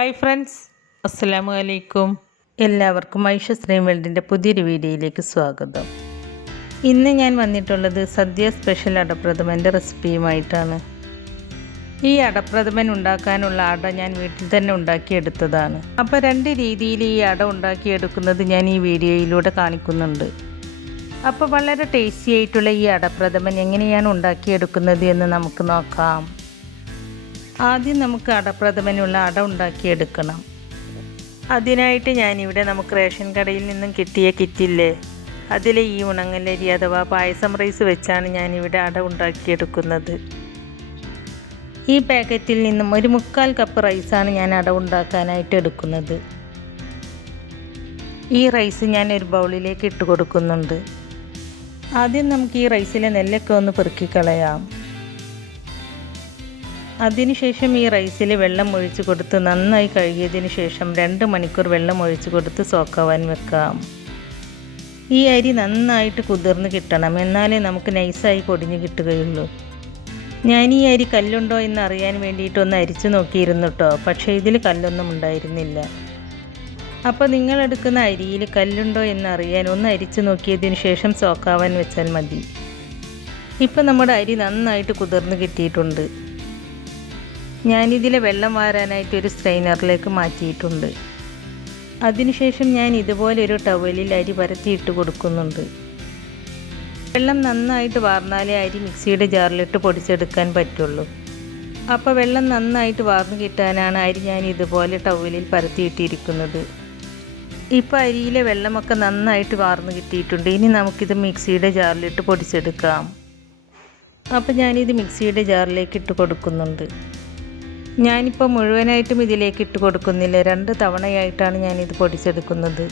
Hi friends, അസ്സലാമു അലൈക്കും. എല്ലാവർക്കും ഐഷ സ്ട്രീം വേൾഡിൻ്റെ പുതിയൊരു വീഡിയോയിലേക്ക് സ്വാഗതം. ഇന്ന് ഞാൻ വന്നിട്ടുള്ളത് സദ്യ സ്പെഷ്യൽ അടപ്രഥമൻ്റെ റെസിപ്പിയുമായിട്ടാണ്. ഈ അടപ്രഥമൻ ഉണ്ടാക്കാനുള്ള അട ഞാൻ വീട്ടിൽ തന്നെ ഉണ്ടാക്കിയെടുത്തതാണ്. അപ്പോൾ രണ്ട് രീതിയിൽ ഈ അട ഉണ്ടാക്കിയെടുക്കുന്നത് ഞാൻ ഈ വീഡിയോയിലൂടെ കാണിക്കുന്നുണ്ട്. അപ്പോൾ വളരെ ടേസ്റ്റി ആയിട്ടുള്ള ഈ അടപ്രഥമൻ എങ്ങനെയാണ് ഉണ്ടാക്കിയെടുക്കുന്നത് എന്ന് നമുക്ക് നോക്കാം. ആദ്യം നമുക്ക് അടപ്രഥമനുള്ള അട ഉണ്ടാക്കിയെടുക്കണം. അതിനായിട്ട് ഞാനിവിടെ നമുക്ക് റേഷൻ കടയിൽ നിന്നും കിട്ടിയ കിറ്റില്ലേ, അതിലെ ഈ ഉണങ്ങലരി അഥവാ പായസം റൈസ് വെച്ചാണ് ഞാനിവിടെ അട ഉണ്ടാക്കിയെടുക്കുന്നത്. ഈ പാക്കറ്റിൽ നിന്നും 1/4 കപ്പ് റൈസാണ് ഞാൻ അട ഉണ്ടാക്കാനായിട്ട് എടുക്കുന്നത്. ഈ റൈസ് ഞാൻ ഒരു ബൗളിലേക്ക് ഇട്ട് കൊടുക്കുന്നുണ്ട്. ആദ്യം നമുക്ക് ഈ റൈസിലെ നെല്ലൊക്കെ ഒന്ന് പെറുക്കി കളയാം. അതിനുശേഷം ഈ റൈസിൽ വെള്ളം ഒഴിച്ച് കൊടുത്ത് നന്നായി കഴുകിയതിന് ശേഷം 2 മണിക്കൂർ വെള്ളം ഒഴിച്ച് കൊടുത്ത് സോക്കാവാൻ വെക്കാം. ഈ അരി നന്നായിട്ട് കുതിർന്ന് കിട്ടണം, എന്നാലേ നമുക്ക് നൈസായി പൊടിഞ്ഞ് കിട്ടുകയുള്ളൂ. ഞാൻ ഈ അരി കല്ലുണ്ടോ എന്ന് അറിയാൻ വേണ്ടിയിട്ടൊന്ന് അരിച്ചു നോക്കിയിരുന്നു കേട്ടോ, പക്ഷേ ഇതിൽ കല്ലൊന്നും ഉണ്ടായിരുന്നില്ല. അപ്പോൾ നിങ്ങളെടുക്കുന്ന അരിയിൽ കല്ലുണ്ടോ എന്നറിയാൻ ഒന്ന് അരിച്ചു നോക്കിയതിന് ശേഷം സോക്കാവാൻ വെച്ചാൽ മതി. ഇപ്പോൾ നമ്മുടെ അരി നന്നായിട്ട് കുതിർന്ന് കിട്ടിയിട്ടുണ്ട്. ഞാനിതിലെ വെള്ളം വാരാനായിട്ട് ഒരു സ്ട്രെയിനറിലേക്ക് മാറ്റിയിട്ടുണ്ട്. അതിനുശേഷം ഞാൻ ഇതുപോലെ ഒരു ടവലിൽ അരി പരത്തിയിട്ട് കൊടുക്കുന്നുണ്ട്. വെള്ളം നന്നായിട്ട് വാർന്നാലേ അരി മിക്സിയുടെ ജാറിലിട്ട് പൊടിച്ചെടുക്കാൻ പറ്റുള്ളൂ. അപ്പോൾ വെള്ളം നന്നായിട്ട് വാർന്നു കിട്ടാനാണ് അരി ഞാൻ ഇതുപോലെ ടവലിൽ പരത്തിയിട്ടിരിക്കുന്നത്. ഇപ്പോൾ അരിയിലെ വെള്ളമൊക്കെ നന്നായിട്ട് വാർന്നു കിട്ടിയിട്ടുണ്ട്. ഇനി നമുക്കിത് മിക്സിയുടെ ജാറിലിട്ട് പൊടിച്ചെടുക്കാം. അപ്പോൾ ഞാനിത് മിക്സിയുടെ ജാറിലേക്ക് ഇട്ട് കൊടുക്കുന്നുണ്ട്. ഞാനിപ്പോൾ മുഴുവനായിട്ടും ഇതിലേക്ക് ഇട്ട് കൊടുക്കുന്നില്ല, 2 തവണയായിട്ടാണ് ഞാനിത് പൊടിച്ചെടുക്കുന്നത്.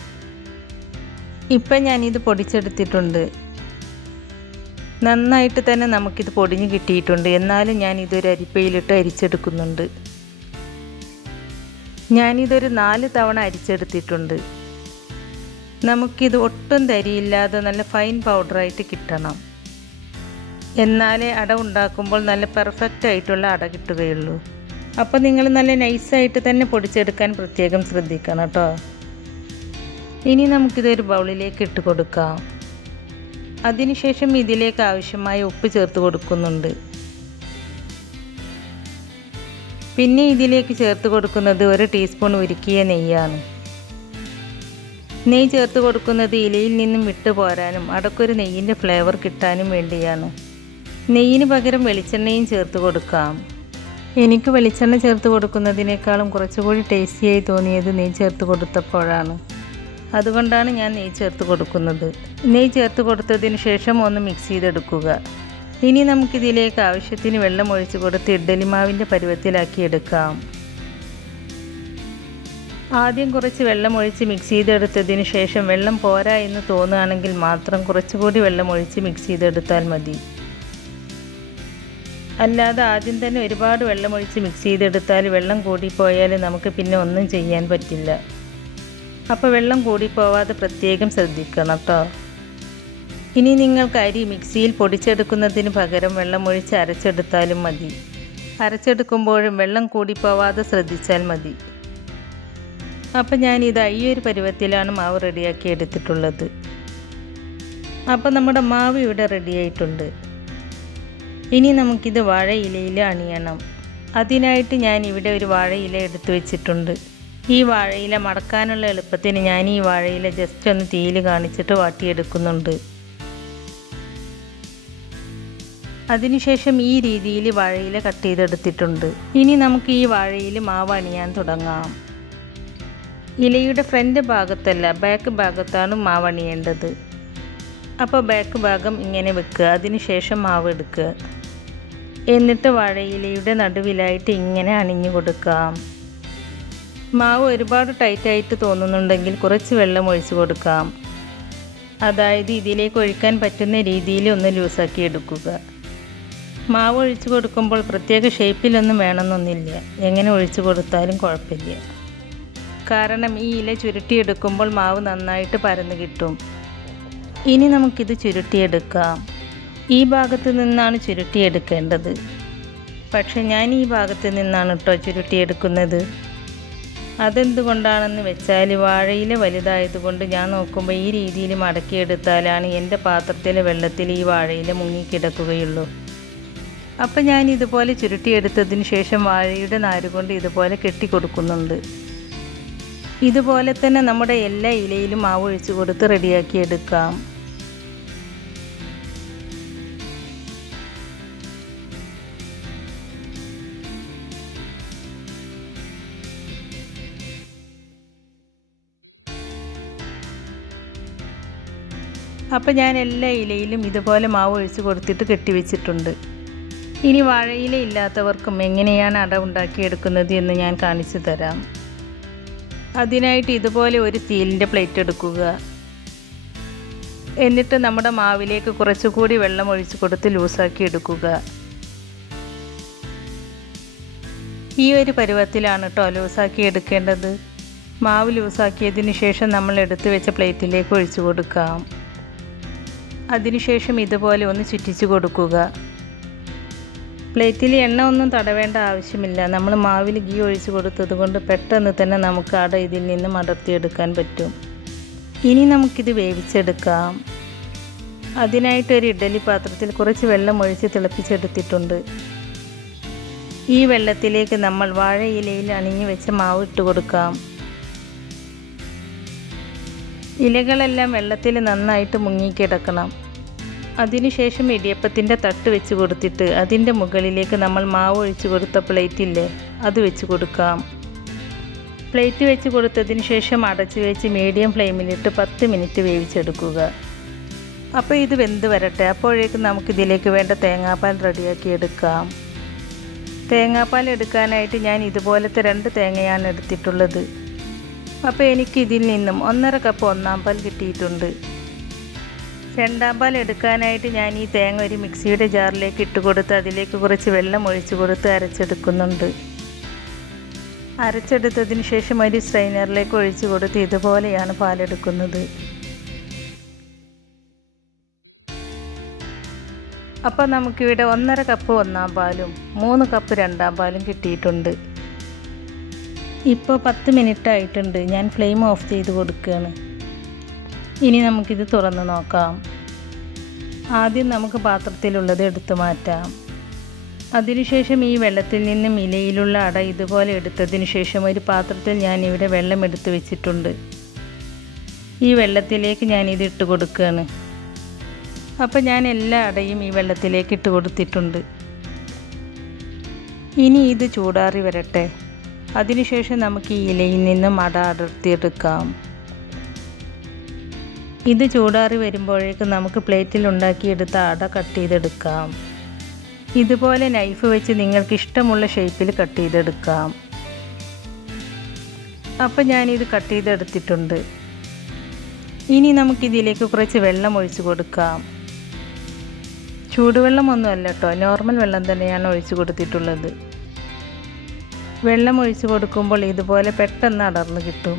ഇപ്പം ഞാനിത് പൊടിച്ചെടുത്തിട്ടുണ്ട്. നന്നായിട്ട് തന്നെ നമുക്കിത് പൊടിഞ്ഞ് കിട്ടിയിട്ടുണ്ട്. എന്നാലും ഞാനിതൊരു അരിപ്പയിലിട്ട് അരിച്ചെടുക്കുന്നുണ്ട്. ഞാനിതൊരു 4 തവണ അരിച്ചെടുത്തിട്ടുണ്ട്. നമുക്കിത് ഒട്ടും തരിയില്ലാതെ നല്ല ഫൈൻ പൗഡറായിട്ട് കിട്ടണം. എന്നാലേ അട ഉണ്ടാക്കുമ്പോൾ നല്ല പെർഫെക്റ്റ് ആയിട്ടുള്ള അട കിട്ടുകയുള്ളൂ. അപ്പോൾ നിങ്ങൾ നല്ല നൈസായിട്ട് തന്നെ പൊടിച്ചെടുക്കാൻ പ്രത്യേകം ശ്രദ്ധിക്കണം കേട്ടോ. ഇനി നമുക്കിതൊരു ബൗളിലേക്ക് ഇട്ട് കൊടുക്കാം. അതിനുശേഷം ഇതിലേക്ക് ആവശ്യമായ ഉപ്പ് ചേർത്ത് കൊടുക്കുന്നുണ്ട്. പിന്നെ ഇതിലേക്ക് ചേർത്ത് കൊടുക്കുന്നത് 1 ടീസ്പൂൺ ഉരുക്കിയ നെയ്യാണ്. നെയ്യ് ചേർത്ത് കൊടുക്കുന്നത് ഇലയിൽ നിന്നും വിട്ടു പോരാനും അടക്കൊരു നെയ്യിൻ്റെ ഫ്ലേവർ കിട്ടാനും വേണ്ടിയാണ്. നെയ്യിന് പകരം വെളിച്ചെണ്ണയും ചേർത്ത് കൊടുക്കാം. എനിക്ക് വെളിച്ചെണ്ണ ചേർത്ത് കൊടുക്കുന്നതിനേക്കാളും കുറച്ചുകൂടി ടേസ്റ്റിയായി തോന്നിയത് നെയ്യ് ചേർത്ത് കൊടുത്തപ്പോഴാണ്. അതുകൊണ്ടാണ് ഞാൻ നെയ്യ് ചേർത്ത് കൊടുക്കുന്നത്. നെയ്യ് ചേർത്ത് കൊടുത്തതിന് ശേഷം ഒന്ന് മിക്സ് ചെയ്തെടുക്കുക. ഇനി നമുക്കിതിലേക്ക് ആവശ്യത്തിന് വെള്ളം ഒഴിച്ച് കൊടുത്ത് ഇഡ്ഡലിമാവിൻ്റെ പരുവത്തിലാക്കി എടുക്കാം. ആദ്യം കുറച്ച് വെള്ളം ഒഴിച്ച് മിക്സ് ചെയ്തെടുത്തതിന് ശേഷം വെള്ളം പോരാ എന്ന് തോന്നുകയാണെങ്കിൽ മാത്രം കുറച്ചുകൂടി വെള്ളം ഒഴിച്ച് മിക്സ് ചെയ്തെടുത്താൽ മതി. അല്ലാതെ ആദ്യം തന്നെ ഒരുപാട് വെള്ളം ഒഴിച്ച് മിക്സ് ചെയ്തെടുത്താൽ വെള്ളം കൂടിപ്പോയാൽ നമുക്ക് പിന്നെ ഒന്നും ചെയ്യാൻ പറ്റില്ല. അപ്പോൾ വെള്ളം കൂടിപ്പോവാതെ പ്രത്യേകം ശ്രദ്ധിക്കണം കേട്ടോ. ഇനി നിങ്ങൾക്ക് അരി മിക്സിയിൽ പൊടിച്ചെടുക്കുന്നതിന് പകരം വെള്ളം ഒഴിച്ച് അരച്ചെടുത്താലും മതി. അരച്ചെടുക്കുമ്പോഴും വെള്ളം കൂടിപ്പോവാതെ ശ്രദ്ധിച്ചാൽ മതി. അപ്പോൾ ഞാനിത് ഈ ഒരു പരുവത്തിലാണ് മാവ് റെഡിയാക്കി എടുത്തിട്ടുള്ളത്. അപ്പോൾ നമ്മുടെ മാവ് ഇവിടെ റെഡിയായിട്ടുണ്ട്. ഇനി നമുക്കിത് വാഴയിലയിൽ അണിയണം. അതിനായിട്ട് ഞാൻ ഇവിടെ ഒരു വാഴയില എടുത്തു വെച്ചിട്ടുണ്ട്. ഈ വാഴയില മടക്കാനുള്ള എളുപ്പത്തിന് ഞാൻ ഈ വാഴയില ജസ്റ്റ് ഒന്ന് തീയിൽ കാണിച്ചിട്ട് വാട്ടിയെടുക്കുന്നുണ്ട്. അതിനുശേഷം ഈ രീതിയിൽ വാഴയില കട്ട് ചെയ്തെടുത്തിട്ടുണ്ട്. ഇനി നമുക്ക് ഈ വാഴയിൽ മാവ് അണിയാൻ തുടങ്ങാം. ഇലയുടെ ഫ്രണ്ട് ഭാഗത്തല്ല, ബാക്ക് ഭാഗത്താണ് മാവ് അണിയേണ്ടത്. അപ്പോൾ ബാക്ക് ഭാഗം ഇങ്ങനെ വെക്കുക. അതിനുശേഷം മാവ് എടുക്കുക. എന്നിട്ട് വാഴയിലയുടെ നടുവിലായിട്ട് ഇങ്ങനെ അണിഞ്ഞു കൊടുക്കാം. മാവ് ഒരുപാട് ടൈറ്റായിട്ട് തോന്നുന്നുണ്ടെങ്കിൽ കുറച്ച് വെള്ളം ഒഴിച്ച് കൊടുക്കാം. അതായത് ഇതിലേക്ക് ഒഴിക്കാൻ പറ്റുന്ന രീതിയിൽ ഒന്ന് ലൂസാക്കി എടുക്കുക. മാവ് ഒഴിച്ച് കൊടുക്കുമ്പോൾ പ്രത്യേക ഷേപ്പിലൊന്നും വേണമെന്നൊന്നുമില്ല, എങ്ങനെ ഒഴിച്ച് കൊടുത്താലും കുഴപ്പമില്ല. കാരണം ഈ ഇല ചുരുട്ടിയെടുക്കുമ്പോൾ മാവ് നന്നായിട്ട് പരന്ന് കിട്ടും. ഇനി നമുക്കിത് ചുരുട്ടിയെടുക്കാം. ഈ ഭാഗത്ത് നിന്നാണ് ചുരുട്ടിയെടുക്കേണ്ടത്. പക്ഷെ ഞാൻ ഈ ഭാഗത്ത് നിന്നാണ് കേട്ടോ ചുരുട്ടിയെടുക്കുന്നത്. അതെന്തുകൊണ്ടാണെന്ന് വെച്ചാൽ വാഴയില വലുതായതുകൊണ്ട് ഞാൻ നോക്കുമ്പോൾ ഈ രീതിയിൽ മടക്കിയെടുത്താലാണ് എൻ്റെ പാത്രത്തിലെ വെള്ളത്തിൽ ഈ വാഴയില മുങ്ങിക്കിടക്കുകയുള്ളൂ. അപ്പം ഞാൻ ഇതുപോലെ ചുരുട്ടിയെടുത്തതിന് ശേഷം വാഴയുടെ നാരുകൊണ്ട് ഇതുപോലെ കെട്ടിക്കൊടുക്കുന്നുണ്ട്. ഇതുപോലെ തന്നെ നമ്മുടെ എല്ലാ ഇലയിലും മാവ് ഒഴിച്ച് കൊടുത്ത് റെഡിയാക്കി എടുക്കാം. അപ്പോൾ ഞാൻ എല്ലാ ഇലയിലും ഇതുപോലെ മാവ് ഒഴിച്ച് കൊടുത്തിട്ട് കെട്ടിവെച്ചിട്ടുണ്ട്. ഇനി വാഴയില ഇല്ലാത്തവർക്കും എങ്ങനെയാണ് അട ഉണ്ടാക്കിയെടുക്കുന്നത് എന്ന് ഞാൻ കാണിച്ചു തരാം. അതിനായിട്ട് ഇതുപോലെ ഒരു സ്റ്റീലിൻ്റെ പ്ലേറ്റ് എടുക്കുക. എന്നിട്ട് നമ്മുടെ മാവിലേക്ക് കുറച്ചുകൂടി വെള്ളം ഒഴിച്ച് കൊടുത്ത് ലൂസാക്കി എടുക്കുക. ഈ ഒരു പരുവത്തിലാണ് കേട്ടോ ലൂസാക്കി എടുക്കേണ്ടത്. മാവ് ലൂസാക്കിയതിന് ശേഷം നമ്മൾ എടുത്തു വെച്ച പ്ലേറ്റിലേക്ക് ഒഴിച്ചു കൊടുക്കാം. അതിനുശേഷം ഇതുപോലെ ഒന്ന് ചുറ്റിച്ചു കൊടുക്കുക. പ്ലേറ്റിൽ എണ്ണ ഒന്നും തടവേണ്ട ആവശ്യമില്ല. നമ്മൾ മാവിൽ ഗീ ഒഴിച്ച് കൊടുത്തത് കൊണ്ട് പെട്ടെന്ന് തന്നെ നമുക്ക് അട ഇതിൽ നിന്നും അടർത്തിയെടുക്കാൻ പറ്റും. ഇനി നമുക്കിത് വേവിച്ചെടുക്കാം. അതിനായിട്ടൊരു ഇഡ്ഡലി പാത്രത്തിൽ കുറച്ച് വെള്ളം ഒഴിച്ച് തിളപ്പിച്ചെടുത്തിട്ടുണ്ട്. ഈ വെള്ളത്തിലേക്ക് നമ്മൾ വാഴയിലയിൽ അണിഞ്ഞു വെച്ച മാവ് ഇട്ട് കൊടുക്കാം. ഇലകളെല്ലാം വെള്ളത്തിൽ നന്നായിട്ട് മുങ്ങിക്കിടക്കണം. അതിനുശേഷം ഇടിയപ്പത്തിൻ്റെ തട്ട് വെച്ച് കൊടുത്തിട്ട് അതിൻ്റെ മുകളിലേക്ക് നമ്മൾ മാവ് ഒഴിച്ച് കൊടുത്ത പ്ലേറ്റില്ലേ അത് വെച്ച് കൊടുക്കാം. പ്ലേറ്റ് വെച്ച് കൊടുത്തതിന് ശേഷം അടച്ച് വെച്ച് മീഡിയം ഫ്ലെയിമിലിട്ട് 10 മിനിറ്റ് വേവിച്ചെടുക്കുക. അപ്പോൾ ഇത് വെന്ത് വരട്ടെ. അപ്പോഴേക്കും നമുക്കിതിലേക്ക് വേണ്ട തേങ്ങാപ്പാൽ റെഡിയാക്കി എടുക്കാം. തേങ്ങാപ്പാൽ എടുക്കാനായിട്ട് ഞാൻ ഇതുപോലത്തെ 2 തേങ്ങയാണ് എടുത്തിട്ടുള്ളത്. അപ്പോൾ എനിക്ക് ഇതിൽ നിന്നും 1.5 കപ്പ് ഒന്നാം പാൽ കിട്ടിയിട്ടുണ്ട്. രണ്ടാം പാൽ എടുക്കാനായിട്ട് ഞാൻ ഈ തേങ്ങ ഒരു മിക്സിയുടെ ജാറിലേക്ക് ഇട്ട് കൊടുത്ത് അതിലേക്ക് കുറച്ച് വെള്ളം ഒഴിച്ച് കൊടുത്ത് അരച്ചെടുക്കുന്നുണ്ട്. അരച്ചെടുത്തതിന് ശേഷം ഒരു സ്ട്രെയിനറിലേക്ക് ഒഴിച്ച് കൊടുത്ത് ഇതുപോലെയാണ് പാലെടുക്കുന്നത്. അപ്പോൾ നമുക്കിവിടെ 1.5 കപ്പ് ഒന്നാം പാലും 3 കപ്പ് രണ്ടാം പാലും കിട്ടിയിട്ടുണ്ട്. ഇപ്പോൾ 10 മിനിറ്റ് ആയിട്ടുണ്ട്. ഞാൻ ഫ്ലെയിം ഓഫ് ചെയ്ത് കൊടുക്കുകയാണ്. ഇനി നമുക്കിത് തുറന്ന് നോക്കാം. ആദ്യം നമുക്ക് പാത്രത്തിലുള്ളത് എടുത്തു മാറ്റാം. അതിനുശേഷം ഈ വെള്ളത്തിൽ നിന്നും ഇലയിലുള്ള അട ഇതുപോലെ എടുത്തതിന് ശേഷം ഒരു പാത്രത്തിൽ ഞാനിവിടെ വെള്ളം എടുത്ത് വെച്ചിട്ടുണ്ട്. ഈ വെള്ളത്തിലേക്ക് ഞാനിത് ഇട്ട് കൊടുക്കുകയാണ്. അപ്പോൾ ഞാൻ എല്ലാ അടയും ഈ വെള്ളത്തിലേക്ക് ഇട്ട് കൊടുത്തിട്ടുണ്ട്. ഇനി ഇത് ചൂടാറി വരട്ടെ. അതിനുശേഷം നമുക്ക് ഈ ഇലയിൽ നിന്നും അട അടർത്തിയെടുക്കാം. ഇത് ചൂടാറി വരുമ്പോഴേക്കും നമുക്ക് പ്ലേറ്റിൽ ഉണ്ടാക്കിയെടുത്ത അട കട്ട് ചെയ്തെടുക്കാം. ഇതുപോലെ നൈഫ് വെച്ച് നിങ്ങൾക്ക് ഇഷ്ടമുള്ള ഷേപ്പിൽ കട്ട് ചെയ്തെടുക്കാം. അപ്പോൾ ഞാനിത് കട്ട് ചെയ്തെടുത്തിട്ടുണ്ട്. ഇനി നമുക്കിതിലേക്ക് കുറച്ച് വെള്ളം ഒഴിച്ച് കൊടുക്കാം. ചൂടുവെള്ളമൊന്നുമല്ല കേട്ടോ, നോർമൽ വെള്ളം തന്നെയാണ് ഒഴിച്ച് കൊടുത്തിട്ടുള്ളത്. വെള്ളം ഒഴിച്ച് കൊടുക്കുമ്പോൾ ഇതുപോലെ പെട്ടെന്ന് അടർന്ന് കിട്ടും.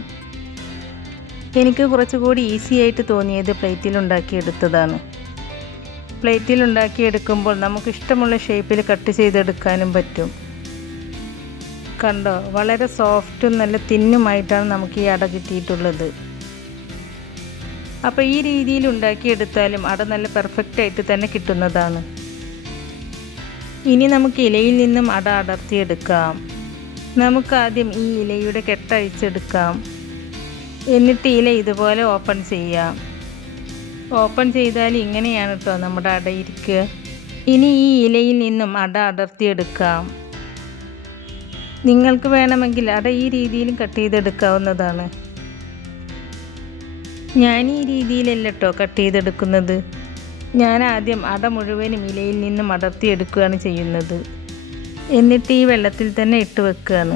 എനിക്ക് കുറച്ചുകൂടി ഈസി ആയിട്ട് തോന്നിയത് പ്ലേറ്റിലുണ്ടാക്കിയെടുത്തതാണ്. പ്ലേറ്റിലുണ്ടാക്കിയെടുക്കുമ്പോൾ നമുക്ക് ഇഷ്ടമുള്ള ഷേപ്പിൽ കട്ട് ചെയ്തെടുക്കാനും പറ്റും. കണ്ടോ, വളരെ സോഫ്റ്റും നല്ല തിന്നുമായിട്ടാണ് നമുക്ക് ഈ അട കിട്ടിയിട്ടുള്ളത്. അപ്പോൾ ഈ രീതിയിൽ ഉണ്ടാക്കിയെടുത്താലും അട നല്ല പെർഫെക്റ്റ് ആയിട്ട് തന്നെ കിട്ടുന്നതാണ്. ഇനി നമുക്ക് ഇലയിൽ നിന്നും അട അടർത്തിയെടുക്കാം. നമുക്ക് ആദ്യം ഈ ഇലയുടെ കെട്ടഴിച്ചെടുക്കാം. എന്നിട്ട് ഇല ഇതുപോലെ ഓപ്പൺ ചെയ്യാം. ഓപ്പൺ ചെയ്താൽ ഇങ്ങനെയാണ് കേട്ടോ നമ്മുടെ അട ഇരിക്കുക. ഇനി ഈ ഇലയിൽ നിന്നും അട അടർത്തിയെടുക്കാം. നിങ്ങൾക്ക് വേണമെങ്കിൽ അട ഈ രീതിയിലും കട്ട് ചെയ്തെടുക്കാവുന്നതാണ്. ഞാൻ ഈ രീതിയിലല്ല കേട്ടോ കട്ട് ചെയ്തെടുക്കുന്നത്. ഞാൻ ആദ്യം അട മുഴുവനും ഇലയിൽ നിന്നും അടർത്തിയെടുക്കുകയാണ് ചെയ്യുന്നത്. എന്നിട്ട് ഈ വെള്ളത്തിൽ തന്നെ ഇട്ട് വെക്കുകയാണ്.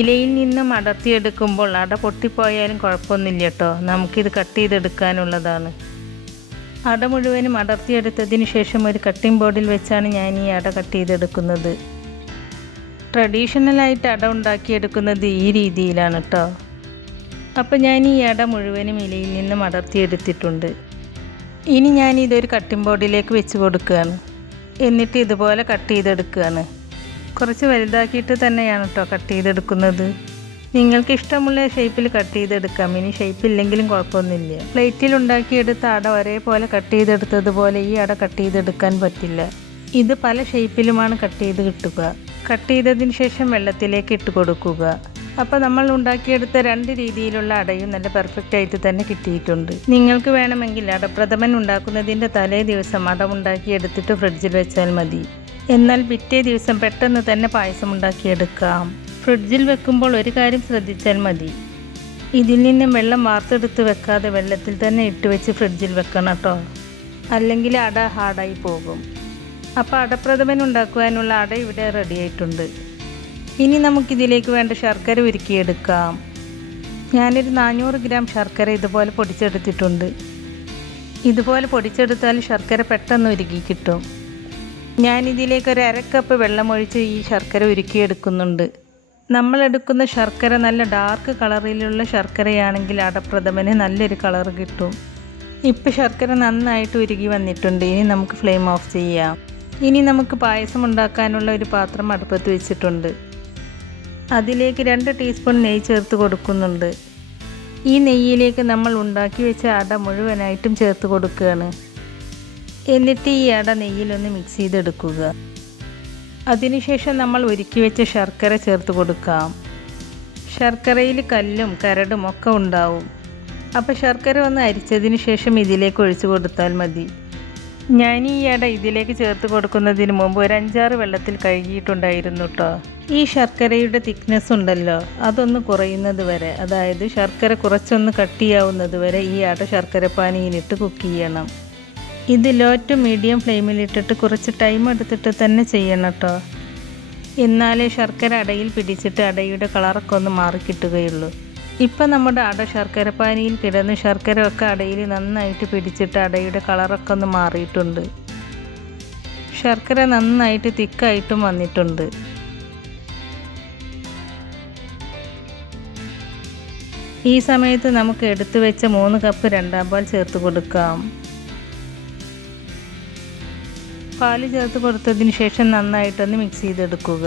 ഇലയിൽ നിന്നും അടർത്തിയെടുക്കുമ്പോൾ അട പൊട്ടിപ്പോയാലും കുഴപ്പമൊന്നുമില്ല കേട്ടോ, നമുക്കിത് കട്ട് ചെയ്തെടുക്കാനുള്ളതാണ്. അട മുഴുവനും അടർത്തിയെടുത്തതിന് ശേഷം ഒരു കട്ടിംഗ് ബോർഡിൽ വെച്ചാണ് ഞാൻ ഈ അട കട്ട് ചെയ്തെടുക്കുന്നത്. ട്രഡീഷണലായിട്ട് അട ഉണ്ടാക്കിയെടുക്കുന്നത് ഈ രീതിയിലാണ് കേട്ടോ. അപ്പോൾ ഞാൻ ഈ അട മുഴുവനും ഇലയിൽ നിന്നും അടർത്തിയെടുത്തിട്ടുണ്ട്. ഇനി ഞാനിതൊരു കട്ടിംഗ് ബോർഡിലേക്ക് വെച്ച് കൊടുക്കുകയാണ്. എന്നിട്ട് ഇതുപോലെ കട്ട് ചെയ്തെടുക്കുകയാണ്. കുറച്ച് വലുതാക്കിയിട്ട് തന്നെയാണ് കേട്ടോ കട്ട് ചെയ്തെടുക്കുന്നത്. നിങ്ങൾക്ക് ഇഷ്ടമുള്ള ഷേപ്പിൽ കട്ട് ചെയ്തെടുക്കാം. ഇനി ഷേപ്പ് ഇല്ലെങ്കിലും കുഴപ്പമൊന്നുമില്ല. പ്ലേറ്റിൽ ഉണ്ടാക്കിയെടുത്ത അട ഒരേപോലെ കട്ട് ചെയ്തെടുത്തതുപോലെ ഈ അട കട്ട് ചെയ്തെടുക്കാൻ പറ്റില്ല. ഇത് പല ഷേപ്പിലുമാണ് കട്ട് ചെയ്ത് കിട്ടുക. കട്ട് ചെയ്തതിന് ശേഷം വെള്ളത്തിലേക്ക് ഇട്ട് കൊടുക്കുക. അപ്പോൾ നമ്മൾ ഉണ്ടാക്കിയെടുത്ത 2 രീതിയിലുള്ള അടയും നല്ല പെർഫെക്റ്റ് ആയിട്ട് തന്നെ കിട്ടിയിട്ടുണ്ട്. നിങ്ങൾക്ക് വേണമെങ്കിൽ അടപ്രഥമൻ ഉണ്ടാക്കുന്നതിൻ്റെ തലേ ദിവസം അട ഉണ്ടാക്കിയെടുത്തിട്ട് ഫ്രിഡ്ജിൽ വെച്ചാൽ മതി. എന്നാൽ പിറ്റേ ദിവസം പെട്ടെന്ന് തന്നെ പായസം ഉണ്ടാക്കിയെടുക്കാം. ഫ്രിഡ്ജിൽ വെക്കുമ്പോൾ ഒരു കാര്യം ശ്രദ്ധിച്ചാൽ മതി. ഇതിൽ നിന്നും വെള്ളം വാർത്തെടുത്ത് വെക്കാതെ വെള്ളത്തിൽ തന്നെ ഇട്ട് വെച്ച് ഫ്രിഡ്ജിൽ വെക്കണം കേട്ടോ. അല്ലെങ്കിൽ അട ഹാർഡായി പോകും. അപ്പോൾ അടപ്രഥമൻ ഉണ്ടാക്കുവാനുള്ള അട ഇവിടെ റെഡി ആയിട്ടുണ്ട്. ഇനി നമുക്കിതിലേക്ക് വേണ്ട ശർക്കര ഉരുക്കിയെടുക്കാം. ഞാനൊരു 400 ഗ്രാം ശർക്കര ഇതുപോലെ പൊടിച്ചെടുത്തിട്ടുണ്ട്. ഇതുപോലെ പൊടിച്ചെടുത്താൽ ശർക്കര പെട്ടെന്ന് ഉരുക്കി കിട്ടും. ഞാനിതിലേക്ക് ഒരു 1/2 കപ്പ് വെള്ളമൊഴിച്ച് ഈ ശർക്കര ഉരുക്കിയെടുക്കുന്നുണ്ട്. നമ്മളെടുക്കുന്ന ശർക്കര നല്ല ഡാർക്ക് കളറിലുള്ള ശർക്കരയാണെങ്കിൽ അടപ്രഥമന് നല്ലൊരു കളർ കിട്ടും. ഇപ്പോൾ ശർക്കര നന്നായിട്ട് ഉരുകി വന്നിട്ടുണ്ട്. ഇനി നമുക്ക് ഫ്ലെയിം ഓഫ് ചെയ്യാം. ഇനി നമുക്ക് പായസം ഉണ്ടാക്കാനുള്ള ഒരു പാത്രം അടുപ്പത്ത് വെച്ചിട്ടുണ്ട്. അതിലേക്ക് 2 ടീസ്പൂൺ നെയ്യ് ചേർത്ത് കൊടുക്കുന്നുണ്ട്. ഈ നെയ്യിലേക്ക് നമ്മൾ ഉണ്ടാക്കി വെച്ച അട മുഴുവനായിട്ടും ചേർത്ത് കൊടുക്കുകയാണ്. എന്നിട്ട് ഈ അട നെയ്യിലൊന്ന് മിക്സ് ചെയ്തെടുക്കുക. അതിനുശേഷം നമ്മൾ ഉരുക്കി വെച്ച ശർക്കര ചേർത്ത് കൊടുക്കാം. ശർക്കരയിൽ കല്ലും കരടും ഒക്കെ ഉണ്ടാവും. അപ്പോൾ ശർക്കര ഒന്ന് അരിച്ചതിന് ശേഷം ഇതിലേക്ക് ഒഴിച്ചു കൊടുത്താൽ മതി. ഞാൻ ഈ അട ഇതിലേക്ക് ചേർത്ത് കൊടുക്കുന്നതിന് മുമ്പ് ഒരു 5-6 വെള്ളത്തിൽ കഴുകിയിട്ടുണ്ടായിരുന്നു കേട്ടോ. ഈ ശർക്കരയുടെ തിക്നെസ് ഉണ്ടല്ലോ, അതൊന്ന് കുറയുന്നത് വരെ, അതായത് ശർക്കര കുറച്ചൊന്ന് കട്ടിയാവുന്നത് വരെ ഈ അട ശർക്കര പാനിയിലിട്ട് കുക്ക് ചെയ്യണം. ഇത് ലോ ടു മീഡിയം ഫ്ലെയിമിലിട്ടിട്ട് കുറച്ച് ടൈം എടുത്തിട്ട് തന്നെ ചെയ്യണം കേട്ടോ. എന്നാലേ ശർക്കര അടയിൽ പിടിച്ചിട്ട് അടയുടെ കളറൊക്കെ ഒന്ന് മാറിക്കിട്ടുകയുള്ളൂ. ഇപ്പം നമ്മുടെ അട ശർക്കര പാനിയിൽ കിടന്ന് ശർക്കര ഒക്കെ അടയിൽ നന്നായിട്ട് പിടിച്ചിട്ട് അടയുടെ കളറൊക്കെ ഒന്ന് മാറിയിട്ടുണ്ട്. ശർക്കര നന്നായിട്ട് തിക്കായിട്ടും വന്നിട്ടുണ്ട്. ഈ സമയത്ത് നമുക്ക് എടുത്തു വെച്ച 3 കപ്പ് 2-ാം പാൽ ചേർത്ത് കൊടുക്കാം. പാല് ചേർത്ത് കൊടുത്തതിന് ശേഷം നന്നായിട്ടൊന്ന് മിക്സ് ചെയ്തെടുക്കുക.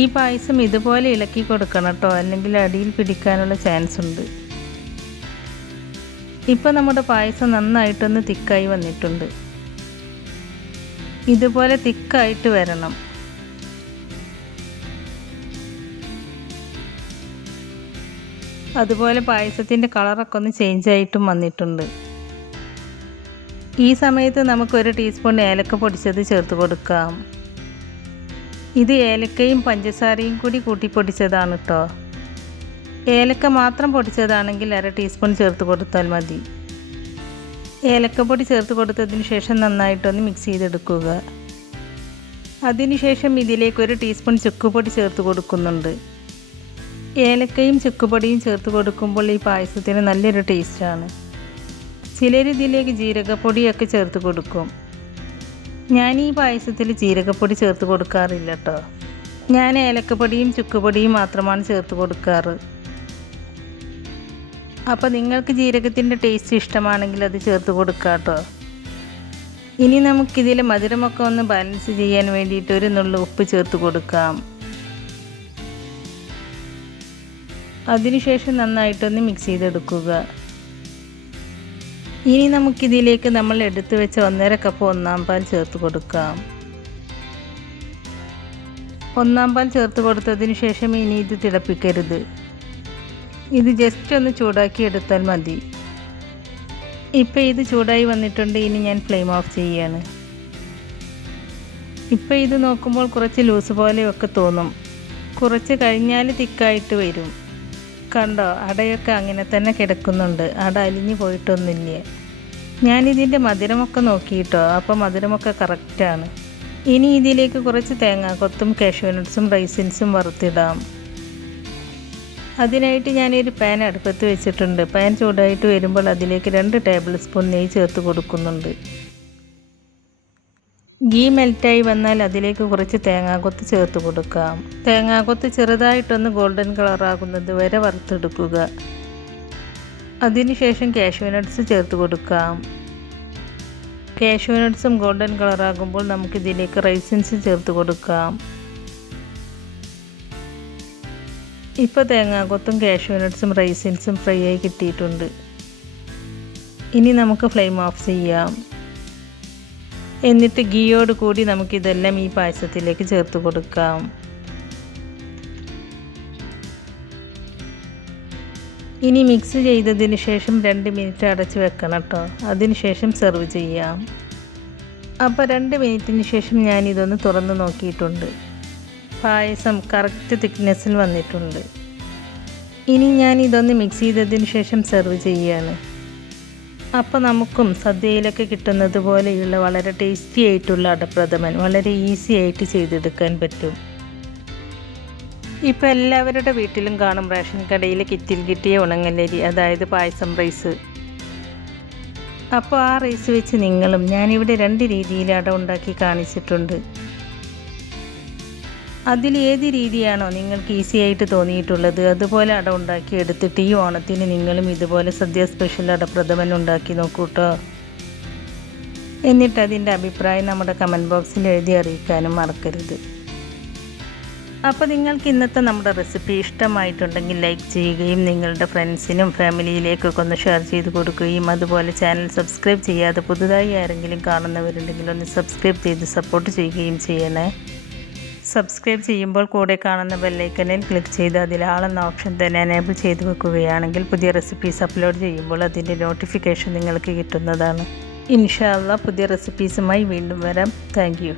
ഈ പായസം ഇതുപോലെ ഇളക്കി കൊടുക്കണം കേട്ടോ, അല്ലെങ്കിൽ അടിയിൽ പിടിക്കാനുള്ള ചാൻസ് ഉണ്ട്. ഇപ്പോൾ നമ്മുടെ പായസം നന്നായിട്ടൊന്ന് തിക്കായി വന്നിട്ടുണ്ട്. ഇതുപോലെ തിക്കായിട്ട് വരണം. അതുപോലെ പായസത്തിൻ്റെ കളറൊക്കെ ഒന്ന് ചേഞ്ച് ആയിട്ടും വന്നിട്ടുണ്ട്. ഈ സമയത്ത് നമുക്ക് 1 ടീസ്പൂൺ ഏലക്ക പൊടിച്ചത് ചേർത്ത് കൊടുക്കാം. ഇത് ഏലക്കയും പഞ്ചസാരയും കൂടി കൂട്ടി പൊടിച്ചതാണ് കേട്ടോ. ഏലക്ക മാത്രം പൊടിച്ചതാണെങ്കിൽ 1/2 ടീസ്പൂൺ ചേർത്ത് കൊടുത്താൽ മതി. ഏലക്കപ്പൊടി ചേർത്ത് കൊടുത്തതിന് ശേഷം നന്നായിട്ടൊന്ന് മിക്സ് ചെയ്തെടുക്കുക. അതിനുശേഷം ഇതിലേക്ക് 1 ടീസ്പൂൺ ചുക്കുപൊടി ചേർത്ത് കൊടുക്കുന്നുണ്ട്. ഏലക്കയും ചുക്കുപൊടിയും ചേർത്ത് കൊടുക്കുമ്പോൾ ഈ പായസത്തിന് നല്ലൊരു ടേസ്റ്റാണ്. ചിലർ ഇതിലേക്ക് ജീരകപ്പൊടിയൊക്കെ ചേർത്ത് കൊടുക്കും. ഞാൻ ഈ പായസത്തിൽ ജീരകപ്പൊടി ചേർത്ത് കൊടുക്കാറില്ല കേട്ടോ. ഞാൻ ഏലക്കപ്പൊടിയും ചുക്കുപൊടിയും മാത്രമാണ് ചേർത്ത് കൊടുക്കാറ്. അപ്പോൾ നിങ്ങൾക്ക് ജീരകത്തിൻ്റെ ടേസ്റ്റ് ഇഷ്ടമാണെങ്കിൽ അത് ചേർത്ത് കൊടുക്കാം കേട്ടോ. ഇനി നമുക്കിതിൽ മധുരമൊക്കെ ഒന്ന് ബാലൻസ് ചെയ്യാൻ വേണ്ടിയിട്ട് 1 നുള്ളു ഉപ്പ് ചേർത്ത് കൊടുക്കാം. അതിനുശേഷം നന്നായിട്ടൊന്ന് മിക്സ് ചെയ്തെടുക്കുക. ഇനി നമുക്കിതിലേക്ക് നമ്മൾ എടുത്തു വെച്ച 1.5 കപ്പ് 1-ാം പാൽ ചേർത്ത് കൊടുക്കാം. 1-ാം പാൽ ചേർത്ത് കൊടുത്തതിന് ശേഷം ഇനി ഇത് തിളപ്പിക്കരുത്. ഇത് ജസ്റ്റ് ഒന്ന് ചൂടാക്കി എടുത്താൽ മതി. ഇപ്പോൾ ഇത് ചൂടായി വന്നിട്ടുണ്ട്. ഇനി ഞാൻ ഫ്ലെയിം ഓഫ് ചെയ്യാണ്. ഇപ്പോൾ ഇത് നോക്കുമ്പോൾ കുറച്ച് ലൂസ് പോലെയൊക്കെ തോന്നും. കുറച്ച് കഴിഞ്ഞാൽ തിക്കായിട്ട് വരും. കണ്ടോ, അടയൊക്കെ അങ്ങനെ തന്നെ കിടക്കുന്നുണ്ട്. അട അലിഞ്ഞു പോയിട്ടൊന്നുമില്ല. ഞാനിതിൻ്റെ മധുരമൊക്കെ നോക്കിയിട്ടോ, അപ്പോൾ മധുരമൊക്കെ കറക്റ്റാണ്. ഇനി ഇതിലേക്ക് കുറച്ച് തേങ്ങാക്കൊത്തും കാഷ്യൂ നട്ട്സും റൈസിൻസും വറുത്തിടാം. അതിനായിട്ട് ഞാനൊരു പാൻ അടുപ്പത്ത് വെച്ചിട്ടുണ്ട്. പാൻ ചൂടായിട്ട് വരുമ്പോൾ അതിലേക്ക് 2 ടേബിൾ സ്പൂൺ നെയ്യ് ചേർത്ത് കൊടുക്കുന്നുണ്ട്. ഗീ മെൽറ്റായി വന്നാൽ അതിലേക്ക് കുറച്ച് തേങ്ങാക്കൊത്ത് ചേർത്ത് കൊടുക്കാം. തേങ്ങാക്കൊത്ത് ചെറുതായിട്ടൊന്ന് ഗോൾഡൻ കളറാകുന്നത് വരെ വറുത്തെടുക്കുക. അതിനുശേഷം കാഷ്യൂ നട്ട്സ് ചേർത്ത് കൊടുക്കാം. കാഷ്യൂ നട്ട്സും ഗോൾഡൻ കളറാകുമ്പോൾ നമുക്കിതിലേക്ക് റൈസിൻസ് ചേർത്ത് കൊടുക്കാം. ഇപ്പോൾ തേങ്ങാക്കൊത്തും കാഷ്യൂ നട്ട്സും റൈസിൻസും ഫ്രൈ ആയി കിട്ടിയിട്ടുണ്ട്. ഇനി നമുക്ക് ഫ്ലെയിം ഓഫ് ചെയ്യാം. എന്നിട്ട് ഗീയോട് കൂടി നമുക്കിതെല്ലാം ഈ പായസത്തിലേക്ക് ചേർത്ത് കൊടുക്കാം. ഇനി മിക്സ് ചെയ്തതിന് ശേഷം 2 മിനിറ്റ് അടച്ച് വെക്കണം കേട്ടോ. അതിന് ശേഷം സെർവ് ചെയ്യാം. അപ്പോൾ 2 മിനിറ്റിന് ശേഷം ഞാനിതൊന്ന് തുറന്ന് നോക്കിയിട്ടുണ്ട്. പായസം കറക്റ്റ് തിക്നെസ്സിൽ വന്നിട്ടുണ്ട്. ഇനി ഞാനിതൊന്ന് മിക്സ് ചെയ്തതിന് ശേഷം സെർവ് ചെയ്യുകയാണ്. അപ്പോൾ നമുക്കും സദ്യയിലൊക്കെ കിട്ടുന്നത് പോലെയുള്ള വളരെ ടേസ്റ്റി ആയിട്ടുള്ള അടപ്രഥമൻ വളരെ ഈസി ആയിട്ട് ചെയ്തെടുക്കാൻ പറ്റും. ഇപ്പോൾ എല്ലാവരുടെ വീട്ടിലും കാണും റേഷൻ കടയിൽ കിറ്റിൽ കിട്ടിയ ഉണങ്ങലരി, അതായത് പായസം റൈസ്. അപ്പോൾ ആ റൈസ് വെച്ച് നിങ്ങളും, ഞാനിവിടെ 2 രീതിയിൽ അട ഉണ്ടാക്കി കാണിച്ചിട്ടുണ്ട്. അതിൽ ഏത് രീതിയാണോ നിങ്ങൾക്ക് ഈസി ആയിട്ട് തോന്നിയിട്ടുള്ളത് അതുപോലെ അട ഉണ്ടാക്കി എടുത്തിട്ട് ഈ ഓണത്തിന് നിങ്ങളും ഇതുപോലെ സദ്യ സ്പെഷ്യൽ അടപ്രഥമൻ ഉണ്ടാക്കി നോക്കൂ കേട്ടോ. എന്നിട്ട് അതിൻ്റെ അഭിപ്രായം നമ്മുടെ കമൻറ്റ് ബോക്സിൽ എഴുതി അറിയിക്കാനും മറക്കരുത്. അപ്പോൾ നിങ്ങൾക്ക് ഇന്നത്തെ നമ്മുടെ റെസിപ്പി ഇഷ്ടമായിട്ടുണ്ടെങ്കിൽ ലൈക്ക് ചെയ്യുകയും നിങ്ങളുടെ ഫ്രണ്ട്സിനും ഫാമിലിയിലേക്കൊക്കെ ഒന്ന് ഷെയർ ചെയ്ത് കൊടുക്കുകയും അതുപോലെ ചാനൽ സബ്സ്ക്രൈബ് ചെയ്യാതെ പുതുതായി ആരെങ്കിലും കാണുന്നവരുണ്ടെങ്കിൽ ഒന്ന് സബ്സ്ക്രൈബ് ചെയ്ത് സപ്പോർട്ട് ചെയ്യുകയും ചെയ്യണേ. സബ്സ്ക്രൈബ് ചെയ്യുമ്പോൾ കൂടെ കാണുന്ന ബെല്ലൈക്കനിൽ ക്ലിക്ക് ചെയ്ത് അതിൽ ആളെന്ന ഓപ്ഷൻ തന്നെ എനേബിൾ ചെയ്ത് വെക്കുകയാണെങ്കിൽ പുതിയ റെസിപ്പീസ് അപ്ലോഡ് ചെയ്യുമ്പോൾ അതിൻ്റെ നോട്ടിഫിക്കേഷൻ നിങ്ങൾക്ക് കിട്ടുന്നതാണ്. ഇൻഷാ അല്ലാഹ് പുതിയ റെസിപ്പീസുമായി വീണ്ടും വരാം. Thank you.